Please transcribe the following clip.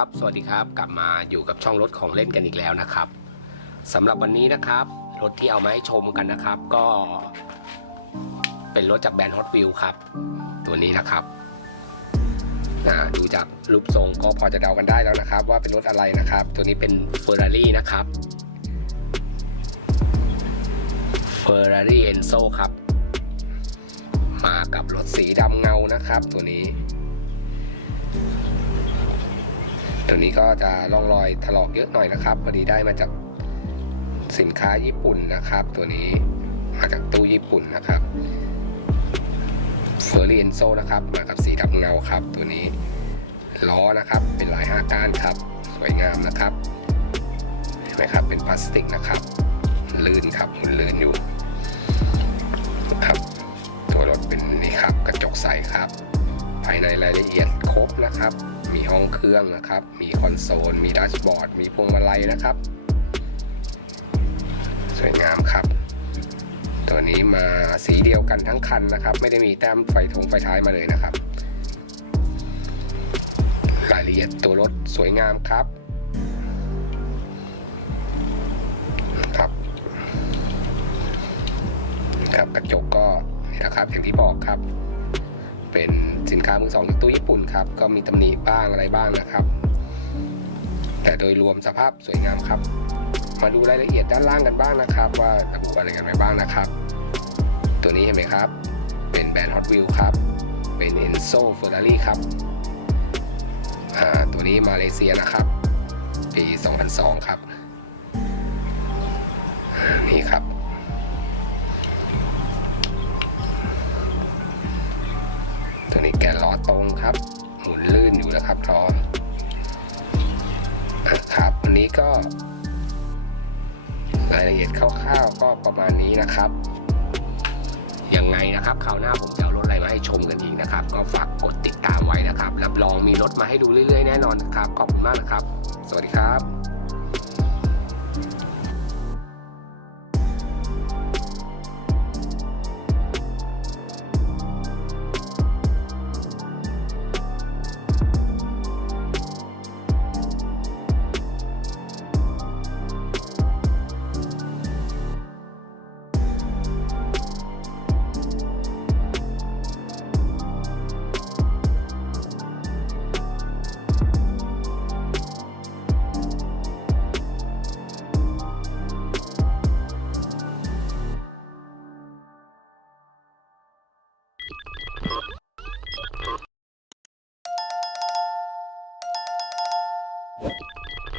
ครับ สวัสดีครับ กลับมาอยู่กับช่องรถของเล่นกันอีกแล้วนะครับสำหรับวันนี้นะครับ รถที่เอามาให้ชมกันนะครับ ก็ เป็นรถจากแบรนด์ Hot Wheels ครับ ตัวนี้นะครับนะดูจากรูปทรงก็พอจะเดากันได้แล้วนะครับ ว่าเป็นรถอะไรนะครับ ตัวนี้เป็น Ferrari นะครับ Ferrari Enzo ครับ มากับรถสีดำเงานะครับ ตัวนี้ ตัวนี้ก็จะร่องรอยถลอกเยอะหน่อยนะครับพอดีได้มาจากสินค้าญี่ปุ่นนะครับ ตัวนี้มาจากตู้ญี่ปุ่นนะครับเฟอร์เรียนโซนะครับมากับสีดำเงาครับ ตัวนี้ล้อนะครับเป็นลายห้าก้านครับ สวยงามนะครับเห็นไหมครับเป็นพลาสติกนะครับ ลื่นครับมันลื่นอยู่ครับ ตัวรถเป็นนี่ครับกระจกใสครับ ภายในรายละเอียดครบนะครับ มีห้องเครื่องนะครับ มีคอนโซล มีดัชบอร์ด มีพวงมาลัยนะครับ สวยงามครับ ตัวนี้มาสีเดียวกันทั้งคันนะครับ ไม่ได้มีแต้มไฟทงไฟท้ายมาเลยนะครับ รายละเอียดตัวรถสวยงามครับครับครับกระจกก็นี่นะครับอย่างที่บอกครับ เป็นสินค้ามือสองจากตู้ญี่ปุ่นครับ ก็มีตำหนิบ้างอะไรบ้างนะครับ แต่โดยรวมสภาพสวยงามครับ มาดูรายละเอียดด้านล่างกันบ้างนะครับ ว่าระบุอะไรกันไปบ้างนะครับ ตัวนี้เห็นไหมครับ เป็นแบรนด์ Hot Wheels ครับ เป็น Enzo Ferrari ครับตัวนี้มาเลเซียนะครับปี 2002 ครับ นี่ครับ ล้อตรงครับ หมุนลื่นอยู่นะครับล้อครับ วันนี้ก็ รายละเอียดคร่าวๆก็ประมาณนี้นะครับ ยังไงนะครับคราวหน้าผมจะเอารถอะไรมาให้ชมกันอีกนะครับ ก็ฝากกดติดตามไว้นะครับ รับรองมีรถมาให้ดูเรื่อยๆแน่นอนนะครับ ขอบคุณมากนะครับ สวัสดีครับ